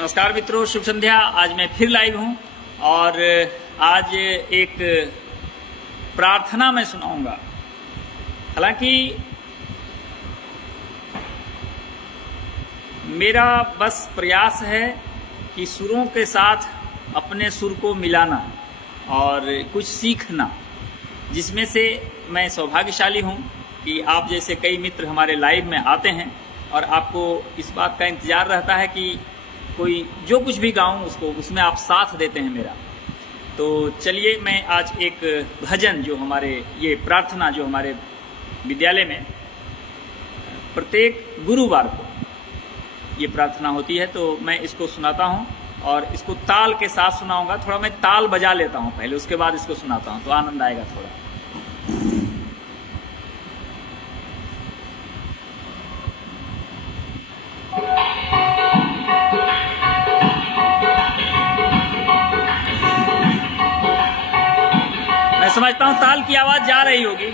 नमस्कार मित्रों, शुभ संध्या। आज मैं फिर लाइव हूं और आज एक प्रार्थना मैं सुनाऊंगा। हालांकि मेरा बस प्रयास है कि सुरों के साथ अपने सुर को मिलाना और कुछ सीखना, जिसमें से मैं सौभाग्यशाली हूं कि आप जैसे कई मित्र हमारे लाइव में आते हैं और आपको इस बात का इंतजार रहता है कि कोई जो कुछ भी गाऊं उसमें आप साथ देते हैं मेरा। तो चलिए, मैं आज एक भजन जो हमारे ये प्रार्थना जो हमारे विद्यालय में प्रत्येक गुरुवार को ये प्रार्थना होती है, तो मैं इसको सुनाता हूं और इसको ताल के साथ सुनाऊंगा। थोड़ा मैं ताल बजा लेता हूं पहले, उसके बाद इसको सुनाता हूं तो आनंद आएगा थोड़ा। मैं समझता हूं ताल की आवाज जा रही होगी।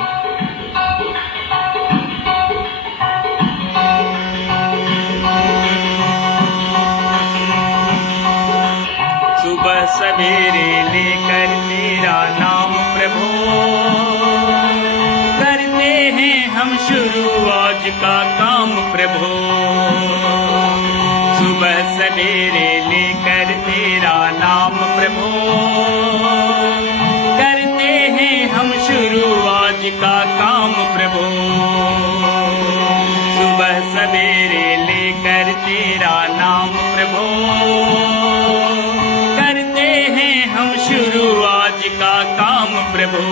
सुबह सवेरे लेकर तेरा नाम प्रभु, करते हैं हम शुरू आज का काम प्रभु। सुबह सवेरे लेकर तेरा नाम प्रभु, करते हैं हम शुरू आज का काम प्रभु। सुबह सवेरे लेकर तेरा नाम प्रभु, करते हैं हम शुरू आज का काम प्रभु।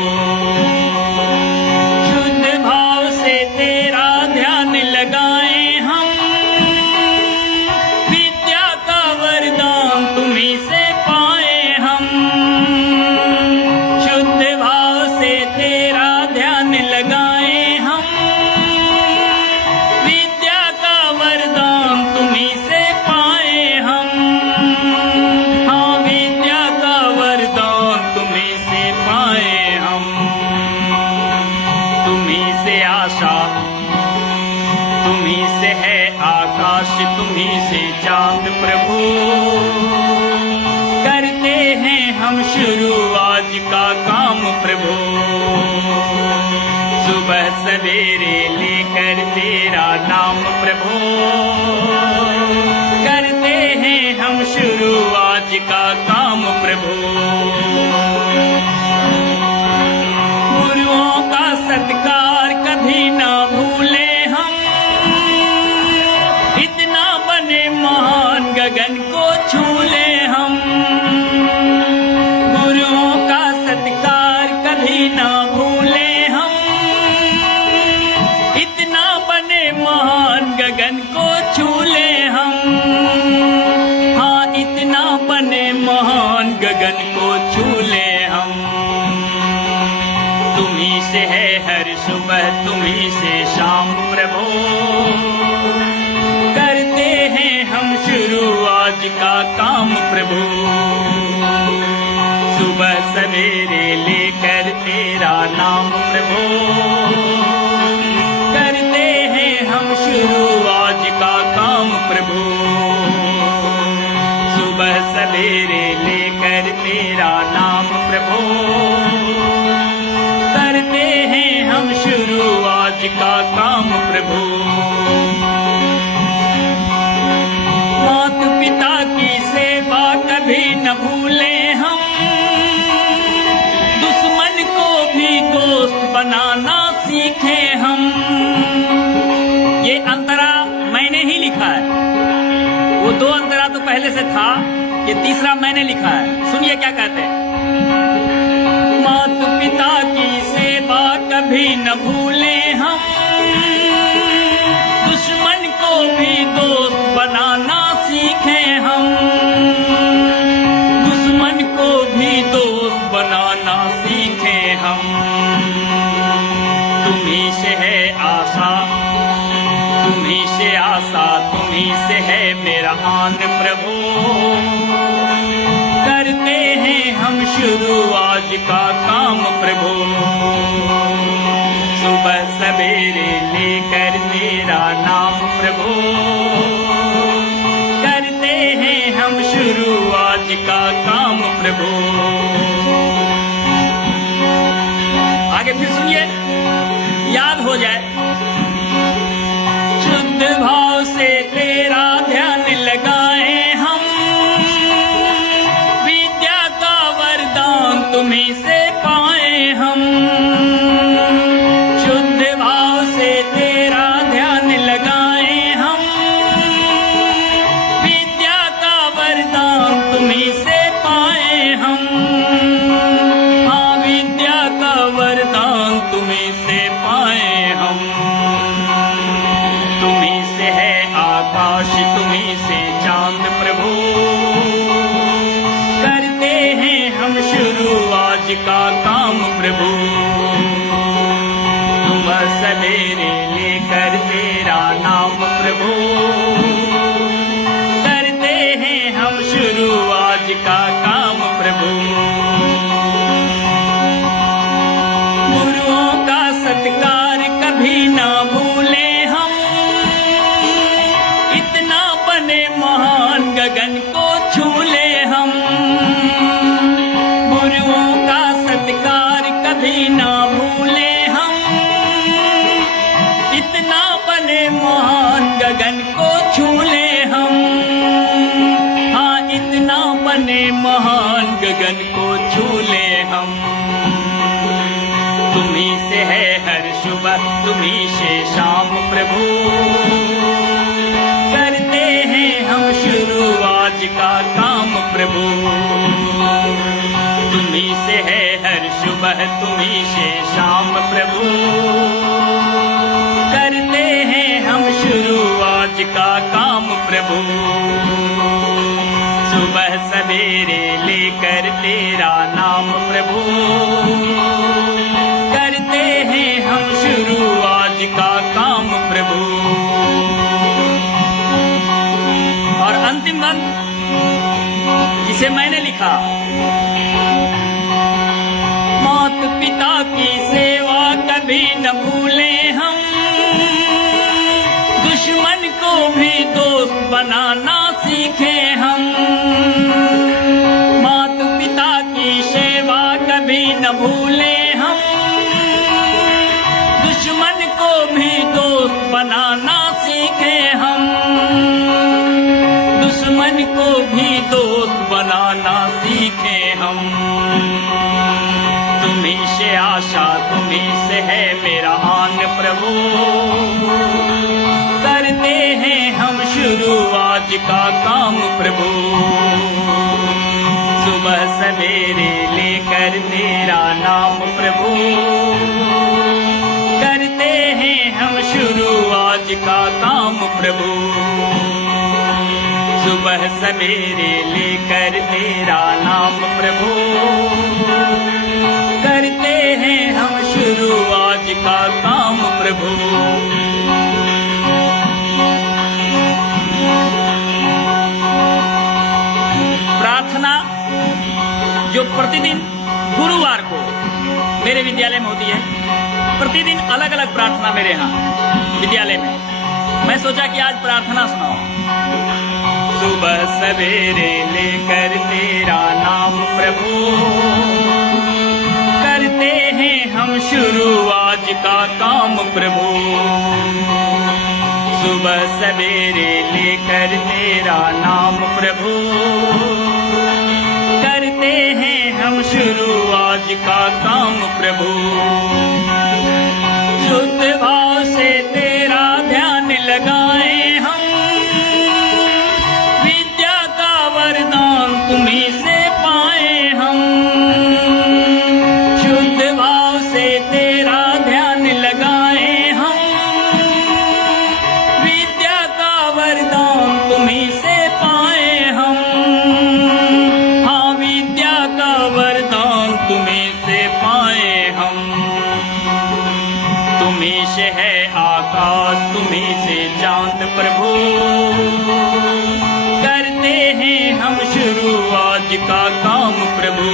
शुद्ध भाव से तेरा ध्यान लगाएं हम, विद्या का वरदान तुम्हीं से पाए हम। शुद्ध भाव से तेरा ध्यान लगाएं हम, विद्या का वरदान तुम्हीं से पाए हम। हाँ, विद्या का वरदान तुम्हीं से पाए हम। तुम्हीं से आशा, तुम्हीं से है आकाश, तुम्हीं से चांद प्रभु, करते हैं हम शुरू आज का काम प्रभु। सुबह सवेरे लेकर तेरा नाम प्रभु, करते हैं हम शुरू आज का काम प्रभु। गुरुओं का सत्कार कभी ना भूले हम, इतना बने महान गगन को छू ले हम। गुरुओं का सत्कार कभी ना भूले हम, इतना बने महान गगन को छू ले हम। हाँ, इतना बने महान गगन को छू ले हम। तुम्हीं से है हर सुबह, तुम्हीं से शाम प्रभु, करते हैं हम शुरू आज का काम प्रभु। सुबह सवेरे लेकर तेरा नाम प्रभु, करते हैं हम शुरू आज का काम प्रभु। सुबह सवेरे लेकर तेरा नाम प्रभु, करते हैं हम शुरू आज का काम प्रभु। माता पिता की सेवा कभी न भूले हम, दुश्मन को भी दोस्त बनाना सीखे हम। ये अंतरा मैंने ही लिखा है, वो दो अंतरा तो पहले से था, ये तीसरा मैंने लिखा है। सुनिए क्या कहते हैं। माता पिता की सेवा कभी न भूले हम, दुश्मन को भी दोस्त बनाना सीखे हम। दुश्मन को भी दोस्त बनाना सीखे हम। तुम्हीं से है आशा, तुम्हीं से आशा, तुम्हीं से है मेरा आन प्रभु, करते हैं हम शुरू आज का काम प्रभु। सुबह सवेरे लेकर तेरा नाम प्रभु, करते हैं हम का काम प्रभु। आगे फिर सुनिए, याद हो जाए। शुद्ध भाव से तेरा ध्यान लगाए हम, विद्या का वरदान तुम्हीं से पाए हम। शुद्ध भाव से तेरा ध्यान लगाए हम, विद्या का वरदान तुम्हीं से पाए हम। हाँ, विद्या का वरदान तुम्हीं से पाए हम। तुम्हीं से है आकाश, तुम्हीं से चांद प्रभु। करते हैं हम शुरू आज का काम प्रभु। तुम सवेरे लेकर तेरा नाम प्रभु। करते हैं हम शुरू आज का काम प्रभु। गुरुओं का सत्कार कभी ना भूले हम, इतना बने महान गगन को छूले हम। गुरुओं का सत्कार कभी ना भूले हम, इतना बने महान गगन को छूले हम। हाँ, इतना बने महान गगन को छूले हम। तुम्हीं से है हर सुबह, तुम्हीं से शाम प्रभु। करते हैं हम शुरू आज का काम प्रभु। तुम्हीं से है हर सुबह, तुम्हीं से शाम प्रभु। करते हैं हम शुरू आज का काम प्रभु। सुबह सवेरे लेकर तेरा नाम प्रभु। करते हैं हम शुरू आज का काम प्रभु। और अंतिम बंद जिसे मैंने लिखा, मात पिता की सेवा कभी न भूले हम, दुश्मन को भी दोस्त बनाना सीखे हम। मात पिता की सेवा कभी न भूले हम, दुश्मन को भी दोस्त बनाना सीखे हम। दुश्मन को भी दोस्त बनाना सीखे हम। तुम्हीं से आशा, तुम्हीं से है मेरा आन प्रभु। करते हैं हम शुरू आज का काम प्रभु। सुबह सवेरे लेकर तेरा नाम प्रभु। करते हैं हम शुरू आज का काम प्रभु। सुबह सवेरे लेकर तेरा नाम प्रभु। करते हैं हम शुरू आज का काम प्रभु। प्रार्थना जो प्रतिदिन गुरुवार को मेरे विद्यालय में होती है, प्रतिदिन अलग अलग प्रार्थना मेरे यहाँ विद्यालय में, मैं सोचा कि आज प्रार्थना सुनाऊं। सुबह सवेरे लेकर तेरा नाम प्रभु। करते हैं हम शुरू आज का काम प्रभु। सुबह सवेरे लेकर तेरा नाम प्रभु। करते हैं हम शुरू आज का काम प्रभु। शुद्ध भाव से तेरा ध्यान लगाए हम, विद्या का वरदान तुम्हीं से पाए हम। शुद्ध भाव से तेरा ध्यान लगाए हम, विद्या का वरदान तुम्हीं से पाए हम। हाँ, विद्या का वरदान तुम्हीं से पाए हम। तुम्हीं से है आकाश, तुम्हीं से चांद प्रभु। करते हैं हम शुरू आज का काम प्रभु।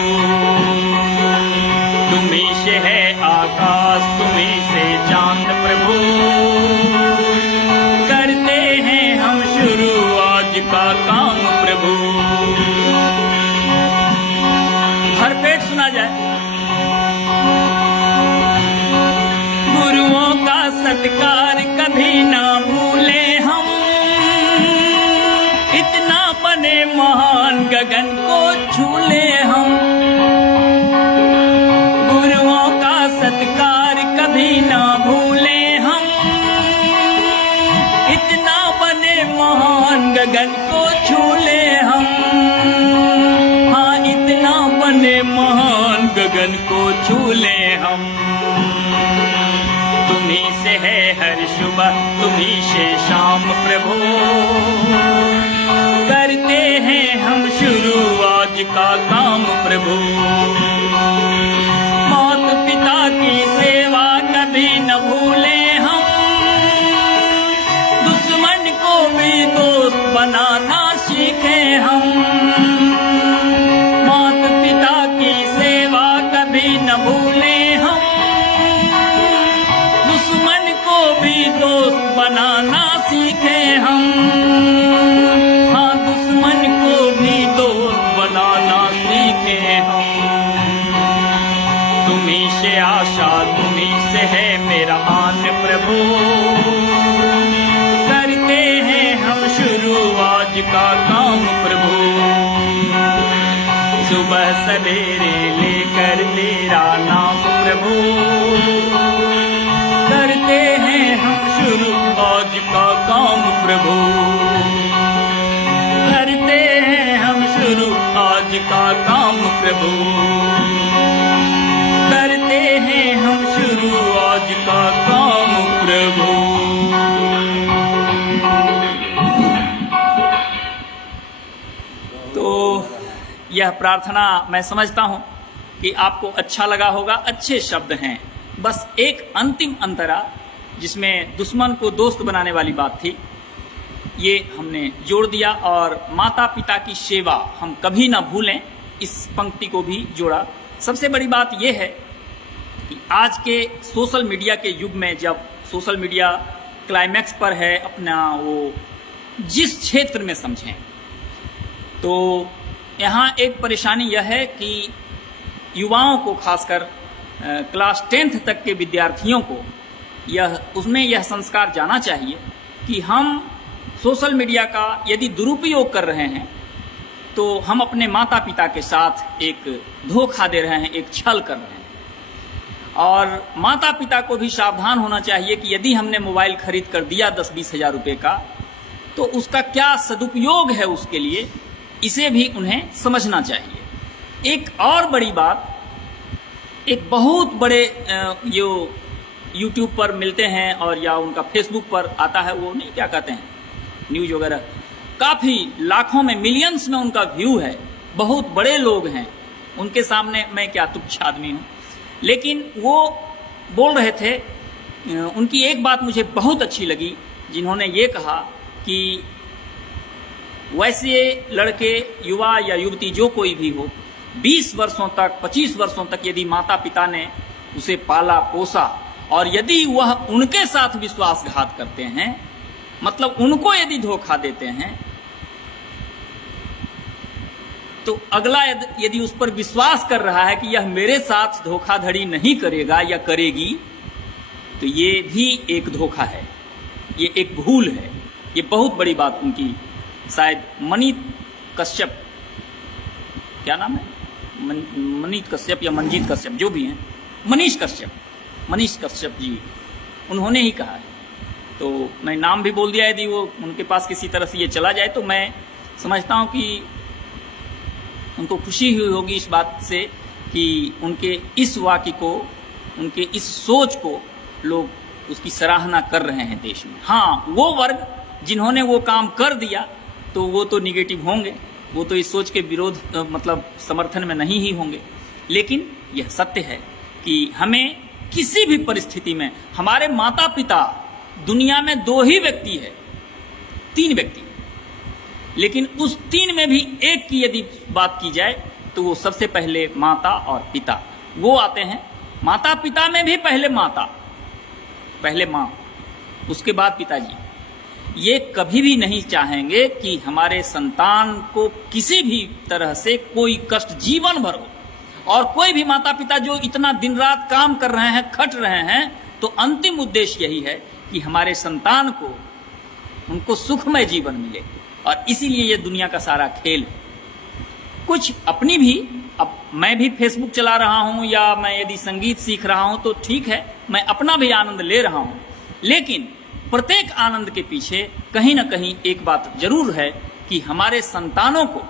तुम्हीं से है आकाश, तुम्हीं से चांद प्रभु। करते हैं हम शुरू आज का काम प्रभु। सुना जाए। गुरुओं का सत्कार कभी ना भूले हम, इतना बने महान गगन को छूले हम। गुरुओं का सत्कार कभी ना भूले हम, इतना बने महान गगन को छूले हम। हाँ, इतना बने महान गगन को छूले हम। तुम्हीं से है हर सुबह, तुम्हीं से शाम प्रभु, करते हैं हम शुरू आज का काम प्रभु। माता पिता की सेवा कभी न भूले हम, दुश्मन को भी दोस्त बनाना सीखे हम। माता पिता की सेवा कभी न भूले हम, दुश्मन को भी दोस्त बनाना सीखे हम। हाँ, दुश्मन को भी दोस्त बनाना सीखे हम। तुम्हीं से आशा, तुम्हीं से है मेरा आन प्रभु, करते हैं हम शुरू आज का काम प्रभु। सुबह सवेरे लेकर तेरा नाम प्रभु, करते हैं हम शुरू आज का काम प्रभु। करते हैं हम शुरू आज का काम प्रभु, करते हैं हम शुरू आज का काम प्रभु। तो यह प्रार्थना मैं समझता हूं कि आपको अच्छा लगा होगा। अच्छे शब्द हैं, बस एक अंतिम अंतरा जिसमें दुश्मन को दोस्त बनाने वाली बात थी, ये हमने जोड़ दिया। और माता पिता की सेवा हम कभी ना भूलें, इस पंक्ति को भी जोड़ा। सबसे बड़ी बात यह है कि आज के सोशल मीडिया के युग में, जब सोशल मीडिया क्लाइमैक्स पर है अपना, वो जिस क्षेत्र में समझें, तो यहाँ एक परेशानी यह है कि युवाओं को, खासकर क्लास 10th तक के विद्यार्थियों को उसमें यह संस्कार जाना चाहिए कि हम सोशल मीडिया का यदि दुरुपयोग कर रहे हैं तो हम अपने माता पिता के साथ एक धोखा दे रहे हैं, एक छल कर रहे हैं। और माता पिता को भी सावधान होना चाहिए कि यदि हमने मोबाइल खरीद कर दिया 10-20 हज़ार रुपये का, तो उसका क्या सदुपयोग है उसके लिए, इसे भी उन्हें समझना चाहिए। एक और बड़ी बात, एक बहुत बड़े जो YouTube पर मिलते हैं और या उनका Facebook पर आता है, वो नहीं क्या कहते हैं, न्यूज़ वगैरह, काफ़ी लाखों में, मिलियंस में उनका व्यू है, बहुत बड़े लोग हैं, उनके सामने मैं क्या तुच्छ आदमी हूँ। लेकिन वो बोल रहे थे, उनकी एक बात मुझे बहुत अच्छी लगी, जिन्होंने ये कहा कि वैसे लड़के, युवा या युवती जो कोई भी हो, 20 वर्षों तक, 25 वर्षों तक यदि माता पिता ने उसे पाला पोसा और यदि वह उनके साथ विश्वासघात करते हैं, मतलब उनको यदि धोखा देते हैं, तो अगला यदि उस पर विश्वास कर रहा है कि यह मेरे साथ धोखाधड़ी नहीं करेगा या करेगी, तो ये भी एक धोखा है, ये एक भूल है। ये बहुत बड़ी बात उनकी, शायद मनीत कश्यप, क्या नाम है, मनीत कश्यप या मंजीत कश्यप, जो भी हैं, मनीष कश्यप जी, उन्होंने ही कहा है। तो मैं नाम भी बोल दिया, यदि वो उनके पास किसी तरह से ये चला जाए तो मैं समझता हूँ कि उनको खुशी हुई होगी इस बात से कि उनके इस वाक्य को, उनके इस सोच को लोग उसकी सराहना कर रहे हैं देश में। हाँ, वो वर्ग जिन्होंने वो काम कर दिया तो वो तो निगेटिव होंगे, वो तो इस सोच के विरोध, मतलब समर्थन में नहीं ही होंगे। लेकिन यह सत्य है कि हमें किसी भी परिस्थिति में, हमारे माता पिता, दुनिया में 2 ही व्यक्ति है, 3 व्यक्ति, लेकिन उस 3 में भी एक की यदि बात की जाए तो वो सबसे पहले माता और पिता, वो आते हैं। माता पिता में भी पहले माता, पहले माँ, उसके बाद पिताजी। ये कभी भी नहीं चाहेंगे कि हमारे संतान को किसी भी तरह से कोई कष्ट जीवन भर हो। और कोई भी माता पिता जो इतना दिन रात काम कर रहे हैं, खट रहे हैं, तो अंतिम उद्देश्य यही है कि हमारे संतान को, उनको सुखमय जीवन मिले। और इसीलिए ये दुनिया का सारा खेल है। कुछ अपनी भी, अब मैं भी फेसबुक चला रहा हूं या मैं यदि संगीत सीख रहा हूं तो ठीक है, मैं अपना भी आनंद ले रहा हूं, लेकिन प्रत्येक आनंद के पीछे कहीं ना कहीं एक बात जरूर है कि हमारे संतानों को,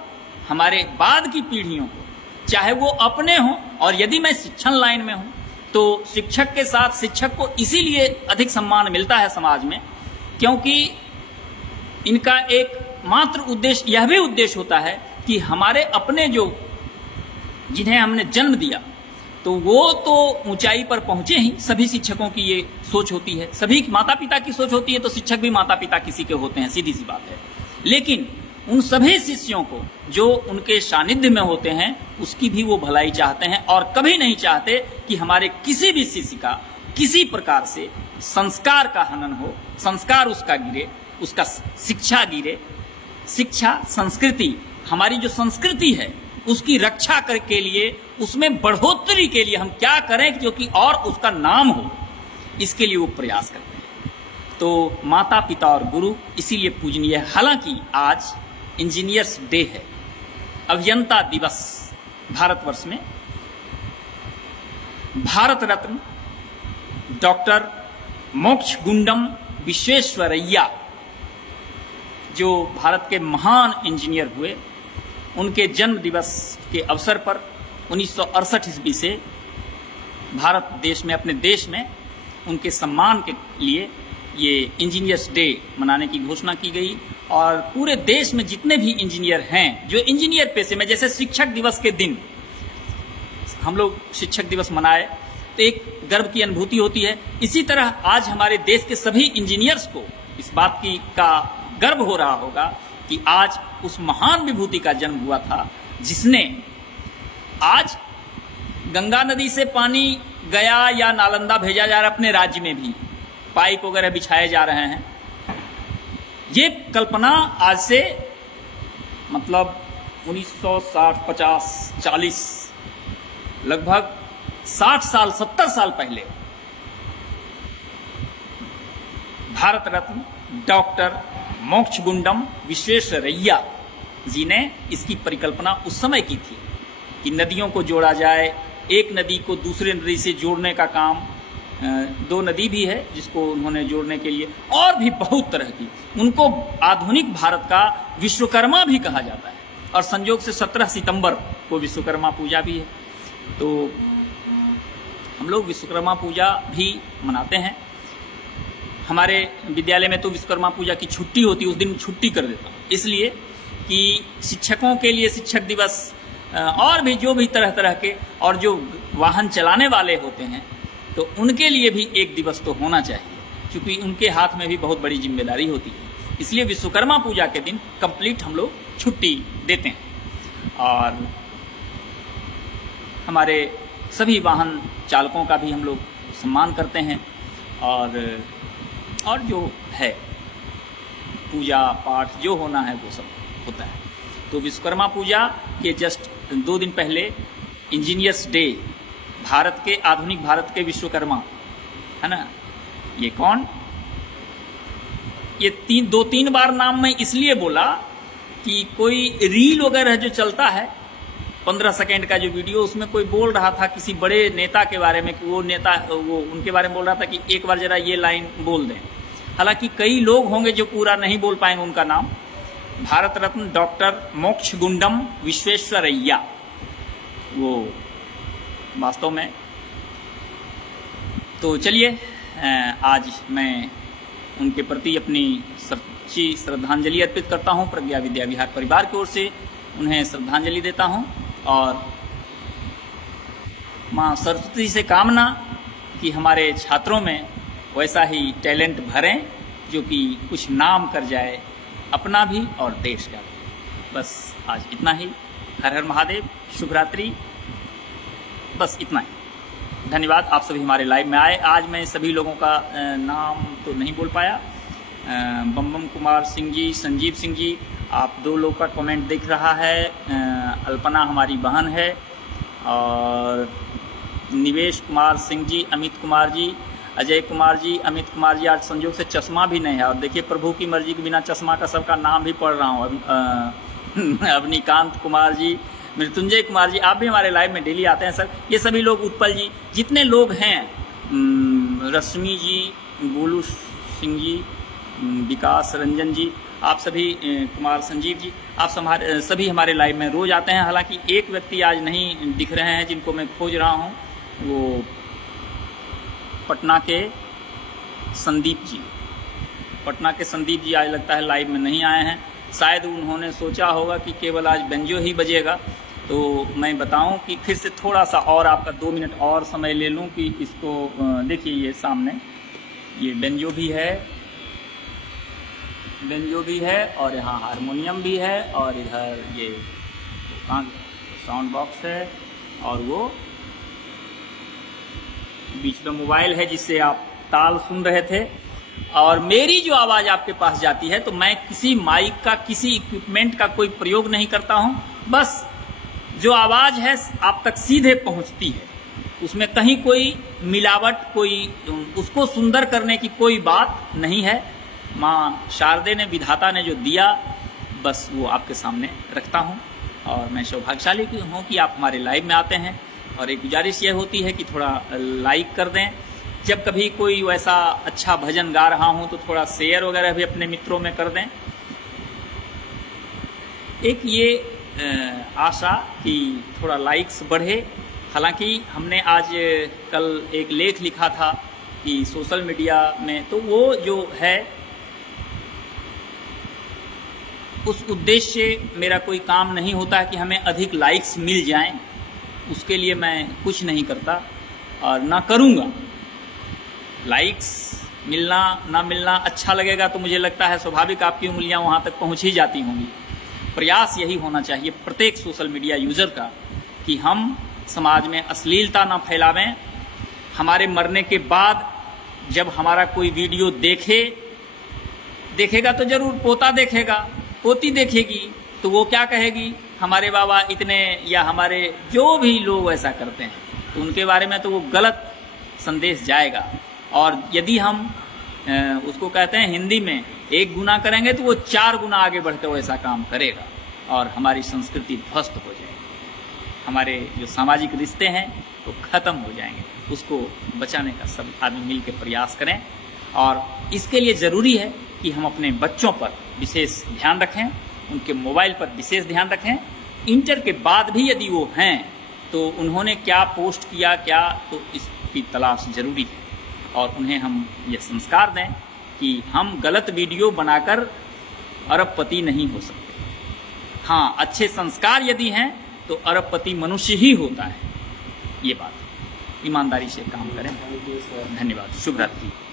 हमारे बाद की पीढ़ियों को, चाहे वो अपने हों, और यदि मैं शिक्षण लाइन में हूं तो शिक्षक के साथ शिक्षक को इसीलिए अधिक सम्मान मिलता है समाज में, क्योंकि इनका एक मात्र उद्देश्य, यह भी उद्देश्य होता है कि हमारे अपने जो, जिन्हें हमने जन्म दिया, तो वो तो ऊंचाई पर पहुंचे ही। सभी शिक्षकों की ये सोच होती है, सभी माता पिता की सोच होती है, तो शिक्षक भी माता पिता किसी के होते हैं, सीधी सी बात है। लेकिन उन सभी शिष्यों को जो उनके सानिध्य में होते हैं, उसकी भी वो भलाई चाहते हैं, और कभी नहीं चाहते कि हमारे किसी भी शिष्य का किसी प्रकार से संस्कार का हनन हो, संस्कार उसका गिरे, उसका शिक्षा गिरे। शिक्षा, संस्कृति, हमारी जो संस्कृति है उसकी रक्षा के लिए, उसमें बढ़ोतरी के लिए हम क्या करें जो कि और उसका नाम हो, इसके लिए वो प्रयास करते हैं। तो माता पिता और गुरु इसीलिए पूजनीय है। हालांकि आज इंजीनियर्स डे है, अभियंता दिवस भारतवर्ष में। भारत रत्न डॉक्टर मोक्षगुंडम विश्वेश्वरैया, जो भारत के महान इंजीनियर हुए, उनके जन्म दिवस के अवसर पर 1968 ईस्वी से भारत देश में, अपने देश में उनके सम्मान के लिए ये इंजीनियर्स डे मनाने की घोषणा की गई। और पूरे देश में जितने भी इंजीनियर हैं, जो इंजीनियर पेशे में, जैसे शिक्षक दिवस के दिन हम लोग शिक्षक दिवस मनाए तो एक गर्व की अनुभूति होती है, इसी तरह आज हमारे देश के सभी इंजीनियर्स को इस बात की का गर्व हो रहा होगा कि आज उस महान विभूति का जन्म हुआ था, जिसने आज गंगा नदी से पानी गया या नालंदा भेजा जा रहा है, अपने राज्य में भी पाइप वगैरह बिछाए जा रहे हैं। ये कल्पना आज से मतलब 1960, 50, 40, लगभग 60 साल, 70 साल पहले भारत रत्न डॉक्टर मोक्षगुंडम विश्वेश्वरैया जी ने इसकी परिकल्पना उस समय की थी कि नदियों को जोड़ा जाए, एक नदी को दूसरे नदी से जोड़ने का काम। 2 नदी भी है जिसको उन्होंने जोड़ने के लिए, और भी बहुत तरह की। उनको आधुनिक भारत का विश्वकर्मा भी कहा जाता है, और संयोग से 17 सितंबर को विश्वकर्मा पूजा भी है। तो हम लोग विश्वकर्मा पूजा भी मनाते हैं। हमारे विद्यालय में तो विश्वकर्मा पूजा की छुट्टी होती है, उस दिन छुट्टी कर देता हूँ, इसलिए कि शिक्षकों के लिए शिक्षक दिवस, और भी जो भी तरह तरह के, और जो वाहन चलाने वाले होते हैं तो उनके लिए भी एक दिवस तो होना चाहिए, क्योंकि उनके हाथ में भी बहुत बड़ी जिम्मेदारी होती है। इसलिए विश्वकर्मा पूजा के दिन कंप्लीट हम लोग छुट्टी देते हैं। और हमारे सभी वाहन चालकों का भी हम लोग सम्मान करते हैं। और जो है पूजा पाठ जो होना है वो सब होता है। तो विश्वकर्मा पूजा के जस्ट 2 दिन पहले इंजीनियर्स डे, भारत के, आधुनिक भारत के विश्वकर्मा, है ना। ये कौन, ये 2-3 बार नाम मैं इसलिए बोला कि कोई रील वगैरह जो चलता है 15 सेकेंड का जो वीडियो, उसमें कोई बोल रहा था किसी बड़े नेता के बारे में कि वो नेता, वो उनके बारे में बोल रहा था कि एक बार जरा ये लाइन बोल दें। हालांकि कई लोग होंगे जो पूरा नहीं बोल पाएंगे उनका नाम। भारत रत्न डॉक्टर मोक्षगुंडम विश्वेश्वरैया, वो वास्तव में। तो चलिए आज मैं उनके प्रति अपनी सच्ची श्रद्धांजलि अर्पित करता हूँ। प्रज्ञा विद्या विहार परिवार की ओर से उन्हें श्रद्धांजलि देता हूँ, और माँ सरस्वती से कामना कि हमारे छात्रों में वैसा ही टैलेंट भरें जो कि कुछ नाम कर जाए, अपना भी और देश का भी। बस आज इतना ही। हर हर महादेव, शुभ रात्रि, बस इतना ही। धन्यवाद, आप सभी हमारे लाइव में आए। आज मैं सभी लोगों का नाम तो नहीं बोल पाया। बम कुमार सिंह जी, संजीव सिंह जी, आप 2 लोग का कमेंट दिख रहा है। अल्पना हमारी बहन है, और निवेश कुमार सिंह जी, अमित कुमार जी, अजय कुमार जी, अमित कुमार जी। आज संयोग से चश्मा भी नहीं है, और देखिए प्रभु की मर्जी के बिना चश्मा का सबका नाम भी पढ़ रहा हूँ। अवनीकांत कुमार जी, मृत्युंजय कुमार जी, आप भी हमारे लाइव में डेली आते हैं सर। ये सभी लोग, उत्पल जी, जितने लोग हैं, रश्मि जी, गोलू सिंह जी, विकास रंजन जी, आप सभी, कुमार संजीव जी, आप सभी हमारे लाइव में रोज आते हैं। हालांकि एक व्यक्ति आज नहीं दिख रहे हैं जिनको मैं खोज रहा हूं, वो पटना के संदीप जी। पटना के संदीप जी आज लगता है लाइव में नहीं आए हैं। शायद उन्होंने सोचा होगा कि केवल आज बेंजो ही बजेगा, तो मैं बताऊं कि फिर से थोड़ा सा और आपका 2 मिनट और समय ले लूं कि इसको देखिए, ये सामने ये बेंजो भी है और यहाँ हारमोनियम भी है, और इधर ये साउंड बॉक्स है, और वो बीच में मोबाइल है जिससे आप ताल सुन रहे थे। और मेरी जो आवाज़ आपके पास जाती है, तो मैं किसी माइक का, किसी इक्विपमेंट का कोई प्रयोग नहीं करता हूँ। बस जो आवाज़ है आप तक सीधे पहुँचती है, उसमें कहीं कोई मिलावट, कोई उसको सुंदर करने की कोई बात नहीं है। माँ शारदे ने, विधाता ने जो दिया, बस वो आपके सामने रखता हूँ। और मैं सौभाग्यशाली हूँ कि आप हमारे लाइव में आते हैं। और एक गुजारिश ये होती है कि थोड़ा लाइक कर दें। जब कभी कोई वैसा अच्छा भजन गा रहा हूँ तो थोड़ा शेयर वगैरह भी अपने मित्रों में कर दें। एक ये आशा कि थोड़ा लाइक्स बढ़े। हालांकि हमने आज कल एक लेख लिखा था कि सोशल मीडिया में, तो वो जो है उस उद्देश्य से मेरा कोई काम नहीं होता है कि हमें अधिक लाइक्स मिल जाएं। उसके लिए मैं कुछ नहीं करता और ना करूँगा। लाइक्स मिलना ना मिलना अच्छा लगेगा तो मुझे लगता है स्वाभाविक आपकी उंगलियां वहां तक पहुंच ही जाती होंगी। प्रयास यही होना चाहिए प्रत्येक सोशल मीडिया यूजर का कि हम समाज में अश्लीलता ना फैलावें। हमारे मरने के बाद जब हमारा कोई वीडियो देखेगा तो जरूर पोता देखेगा, पोती देखेगी, तो वो क्या कहेगी, हमारे बाबा इतने, या हमारे जो भी लोग ऐसा करते हैं तो उनके बारे में तो वो गलत संदेश जाएगा। और यदि हम उसको कहते हैं हिंदी में, 1 गुना करेंगे तो वो 4 गुना आगे बढ़कर वैसा काम करेगा और हमारी संस्कृति ध्वस्त हो जाएगी। हमारे जो सामाजिक रिश्ते हैं वो खत्म हो जाएंगे। उसको बचाने का सब आदमी मिल के प्रयास करें। और इसके लिए ज़रूरी है कि हम अपने बच्चों पर विशेष ध्यान रखें, उनके मोबाइल पर विशेष ध्यान रखें। इंटर के बाद भी यदि वो हैं तो उन्होंने क्या पोस्ट किया, क्या, तो इसकी तलाश जरूरी है। और उन्हें हम ये संस्कार दें कि हम गलत वीडियो बनाकर अरबपति नहीं हो सकते। हाँ, अच्छे संस्कार यदि हैं तो अरबपति मनुष्य ही होता है। ये बात ईमानदारी से काम करें। धन्यवाद। शुभ रात्रि।